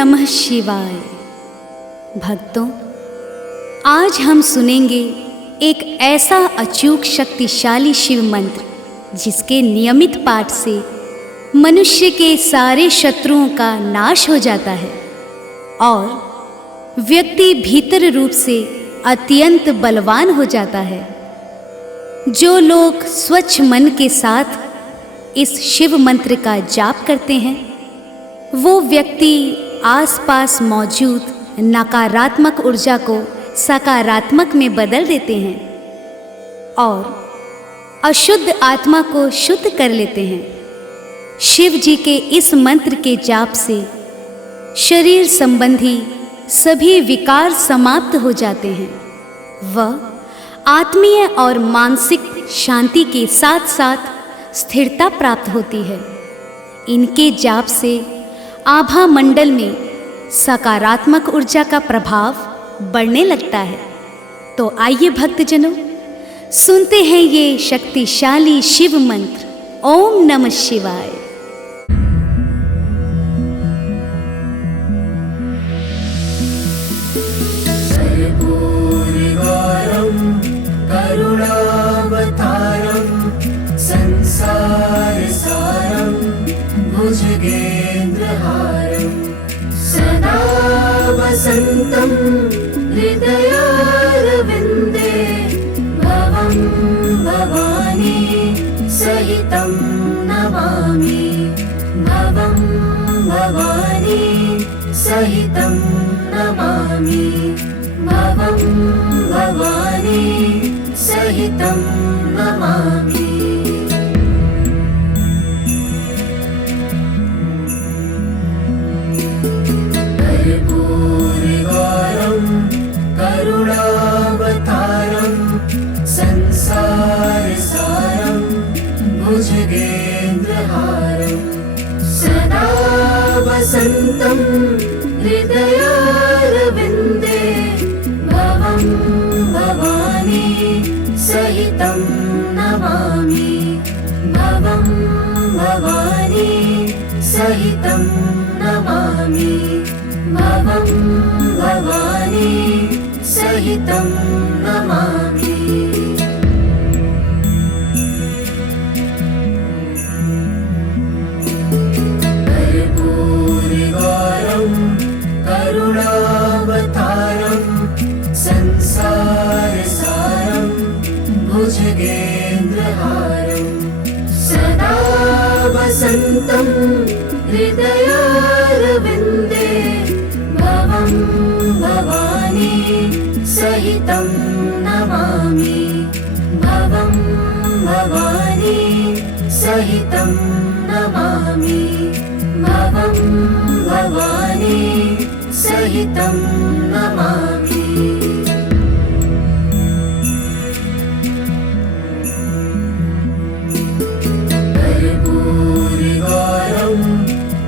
नमः शिवाय। भक्तों, आज हम सुनेंगे एक ऐसा अचूक शक्तिशाली शिव मंत्र जिसके नियमित पाठ से मनुष्य के सारे शत्रुओं का नाश हो जाता है और व्यक्ति भीतर रूप से अत्यंत बलवान हो जाता है। जो लोग स्वच्छ मन के साथ इस शिव मंत्र का जाप करते हैं, वो व्यक्ति आसपास मौजूद नकारात्मक ऊर्जा को सकारात्मक में बदल देते हैं और अशुद्ध आत्मा को शुद्ध कर लेते हैं। शिव जी के इस मंत्र के जाप से शरीर संबंधी सभी विकार समाप्त हो जाते हैं। वह आत्मीय और मानसिक शांति के साथ साथ स्थिरता प्राप्त होती है। इनके जाप से आभा मंडल में सकारात्मक ऊर्जा का प्रभाव बढ़ने लगता है। तो आइए भक्तजनों, सुनते हैं ये शक्तिशाली शिव मंत्र। ओम नमः शिवाय। संसारसारं भुजगेन्द्रहारं सदा वसन्तं हृदयारविन्दे भवं भवानी सहितं नमामि। भवं भवानी सहितं नमामि। भवं भवानी सहितं नमामि। कर्पूरगारं करुणावतारं संसारसारं भुजगेन्द्रहारं सदा वसन्तं हृदयारविन्दे भवं भवानी सहितं नमामि। भवं भवानी सहितं नमामि। भवं भवानी सहितं नमामि। कर्पूरगारं करुणावतारं संसारसारं भुजगेन्द्रहारं सदा वसन्तं हृदयारविन्दे भवं भवानी सहितं नमामि। भवं भवानी सहितं नमामि। भवं भवानी सहितं नमामि। कर्पूरगारं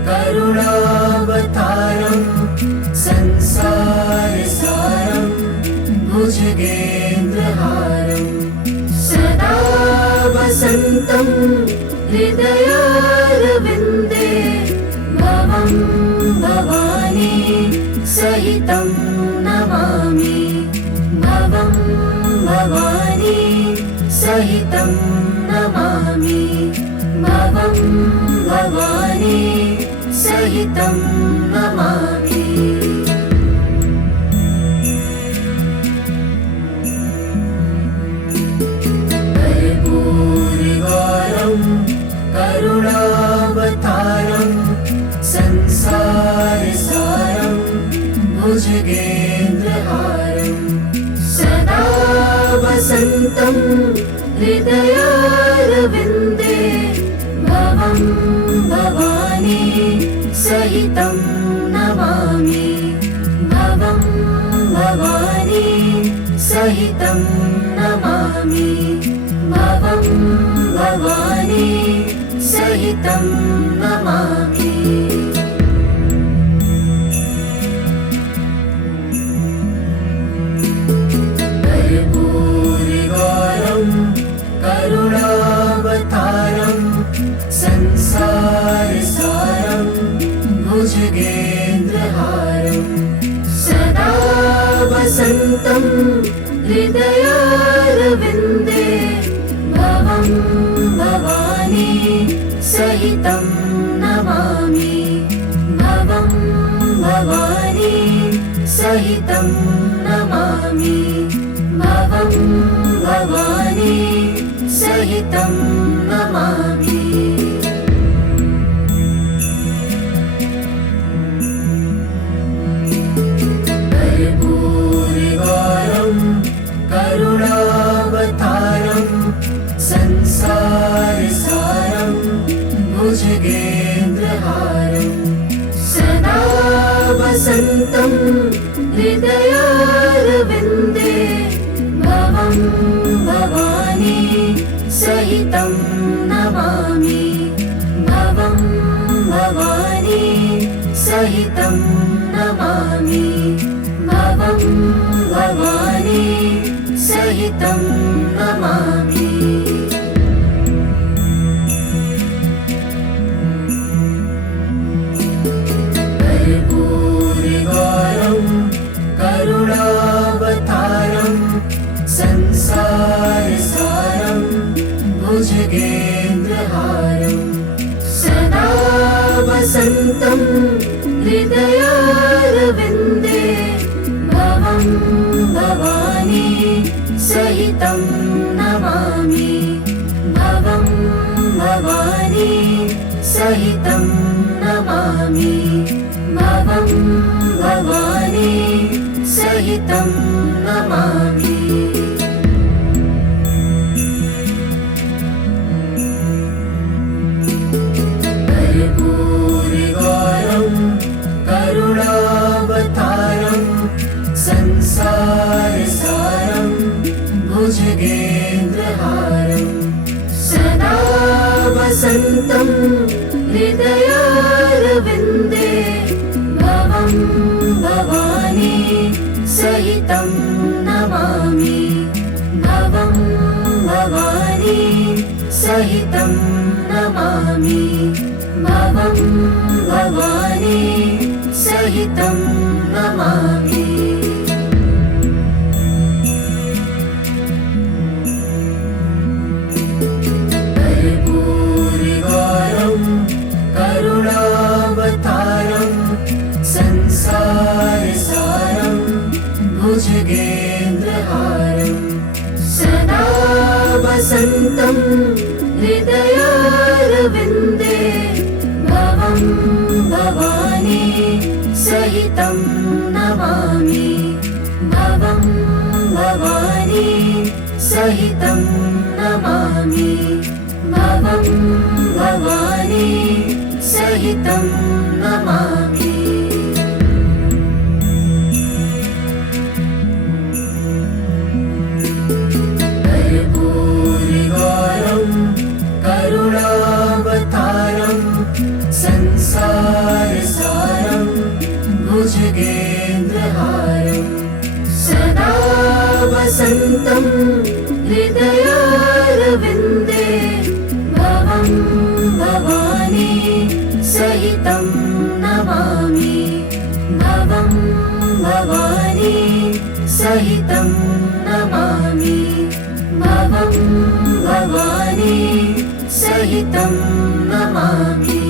करुणावतारं संसारसारं भुजगेन्द्रहारं सदा वसन्तं हृदयारविन्दे भवं भवानी सहितं नमामि। भवं भवानी सहितं नमामि। भवं भवानी सहितं नमामि। कर्पूरगारं करुणावतारं संसारसारं भुजगेन्द्रहारं सदा वसन्तं हृदयारविन्दे भवं भवानी सहितं नमामि। भवं भवानी सहितं नमामि। भवं भवानी सहितं नमामि। कर्पूरगारं करुणावतारं संसारसारं भुजगेन्द्रहारं भुजगेन्द्रहारं सदा वसन्तं हृदयारविन्दे भवं भवानी सहितं नमामि भवं भवानी सहितं नमामि भवं भवानी सहितं नमामि कर्पूरगारं करुणावतारं संसारसारं भुजगेन्द्रहारं सदा वसन्तं हृदयारविन्दे भवं भवानी सहितं नमामि भवं भवानी सहितं नमामि भवं भवानी सहितं नमामि कर्पूरगारं करुणावतारं संसारसारं भुजगेन्द्रहारं सदा वसन्तं हृदयारविन्दे भवं भवानी सहितं नमामि भवं भवानी सहितं नमामि भवं भवानी सहितं नमामि कर्पूरगारं करुणावतारं संसारसारं भुजगेन्द्रहारं सदा वसन्तं हृदयारविन्दे भवं भवानी सहितं नमामि भवं भवानी सहितं नमामि भवं भवानी सहितं नमामि कर्पूरगारं करुणावतारं संसारसारं भुजगेन्द्रहारं सदा वसन्तं हृदयारविन्दे भवं भवानी सहितं नमामि भवं भवानी सहितं नमामि भवं भवानी सहितं नमामि कर्पूरगारं करुणावतारं संसारसारं भुजगेन्द्रहारं सदा वसन्तं हृदयारविन्दे भवं भवानी सहितं नमामि भवं भवानी सहितं नमामि भवं भवानी सहितं नमामि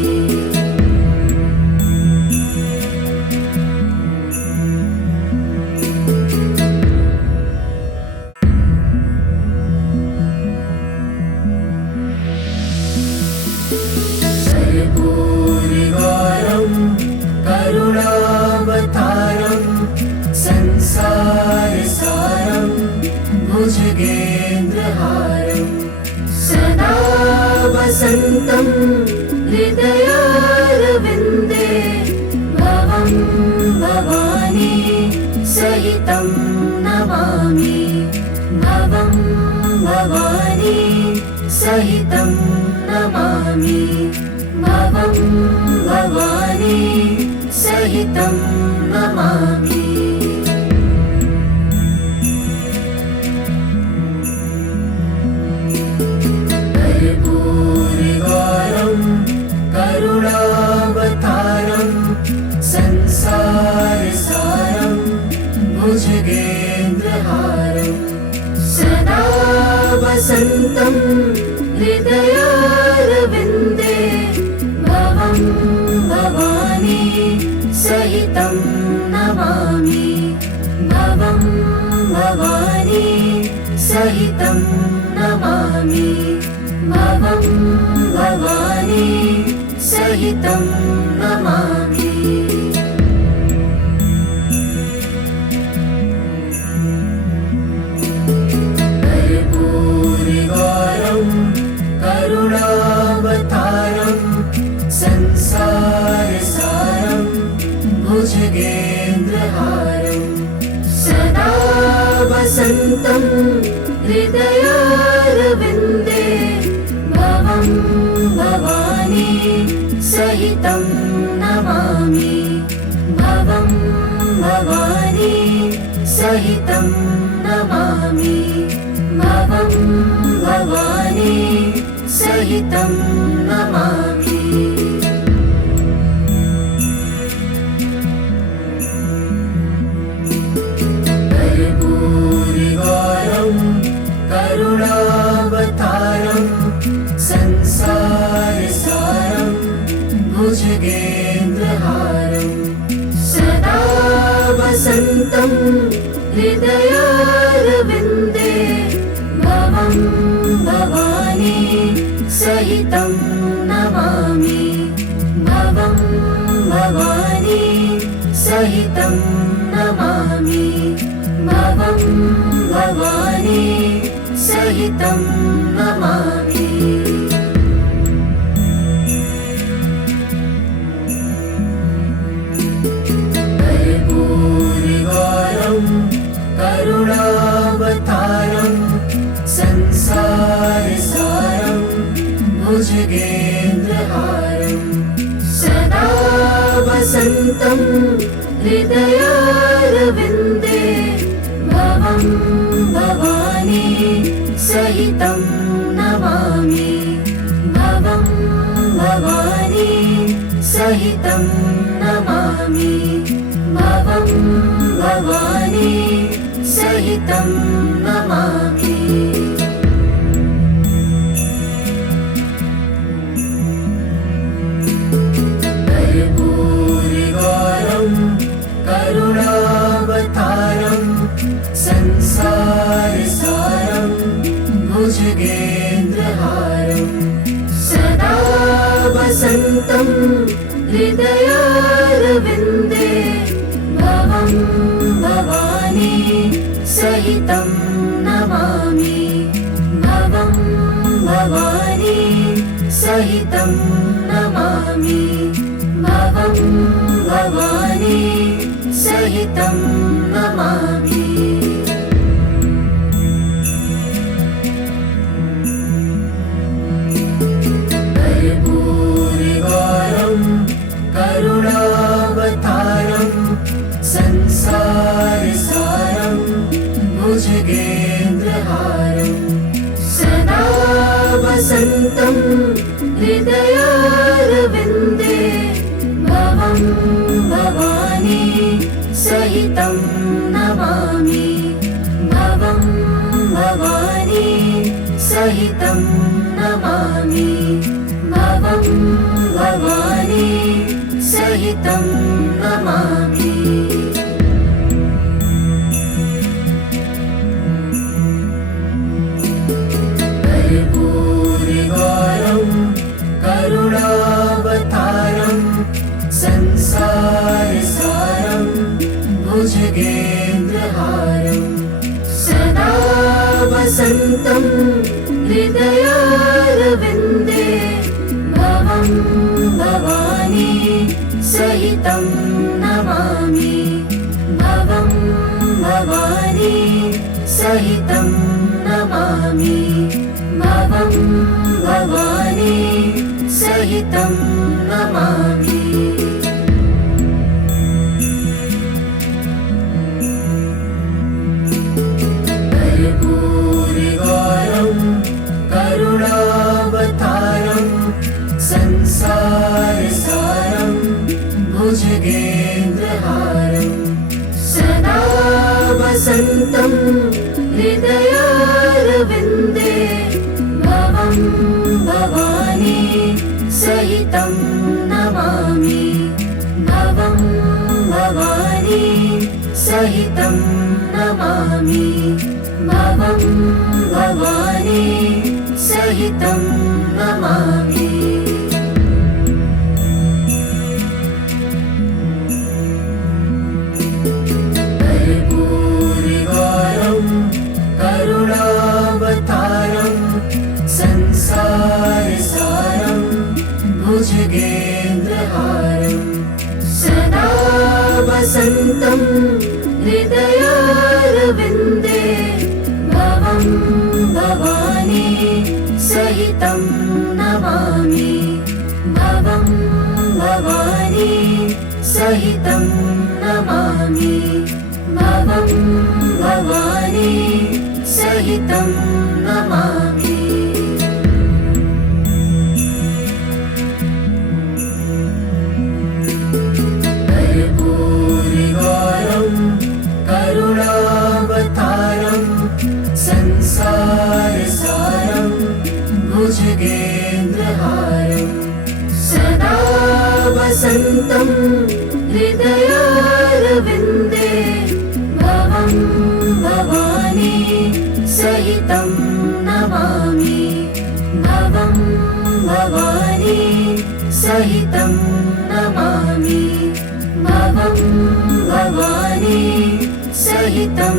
कर्पूरगारं करुणावतारं संसारसारं भुजगेन्द्रहारं सदा वसन्तं हृदयारविन्दे भवं भवानी सहितं नमामि भवं भवानी सहितं नमामि भवं भवानी सहितं नमामि कर्पूरगारं करुणावतारं वसन्तं हृदयारविन्दे भवं भवानी सहितं नमामि भवं भवानी सहितं नमामि भवं भवानी सहितं नमामि कर्पूरगौरं करुणावतारं संसारसारं भुजगेन्द्रहारं सदा वसन्तं हृदयारविन्दे भवं भवानी सहितं नमामि भवं भवानी सहितं नमामि भवं भवानी सहितं नमामि कर्पूरगौरं करुणावतारं संसारसारं भुजगेन्द्रहारं सदा वसन्तं हृदयारविन्दे भवं भवानी सहितं नमामि भवं भवानी सहितं नमामि भवं भवानी सहितं नमामि कर्पूरगौरं करुणावतारं संसारसारं भुजगेन्द्रहारं सदा वसन्तं हृदयारविन्दे भवं भवानी सहितं नमामि भवं भवानी सहितं नमामि भवं भवानी सहितं नमामि कर्पूरगौरं करुणावतारं संसारसारं भुजगेन्द्रहारं सदा वसन्तं हृदयारविन्दे भवं भवानी सहितं नमामि भवं भवानी सहितं नमामि भवं भवानी सहितं नमामि कर्पूरगौरं करुणावतारं संसारसारं भुजगेन्द्रहारं सदा वसन्तं हृदयारविन्दे भवं भवानी सहितं नमामि भवं भवानी सहितं नमामि भवं भवानी सहितं नमामि कर्पूरगौरं करुणावतारं संसारसारं भुजगेन्द्रहारं सदा वसन्तं हृदयारविन्दे भवं भवानी सहितं नमामि भवं भवानी सहितं नमामि भवं भवानी सहितं नमामि कर्पूरगौरं करुणावतारं संसारसारं भुजगेन्द्रहारं सदा वसन्तं हृदयारविन्दे भवानी सहितं नमामि भवं भवानी सहितं नमामि भवं भवानी सहितं नमामि कर्पूरगारं करुणावतारं संसारसारं भुजगेन्द्रहारं सदा वसन्तं हृदयारविन्दे भवं भवानी सहितं नमामि भवं भवानी सहितं नमामि भवं भवानी सहितं नमामि कर्पूरगारं करुणावतारं संसारसारं भुजगेन्द्रहारं सदा वसन्तं हृदयारविन्दे भवं भवानी सहितं नमामि भवं भवानी सहितं नमामि भवं भवानी सहितं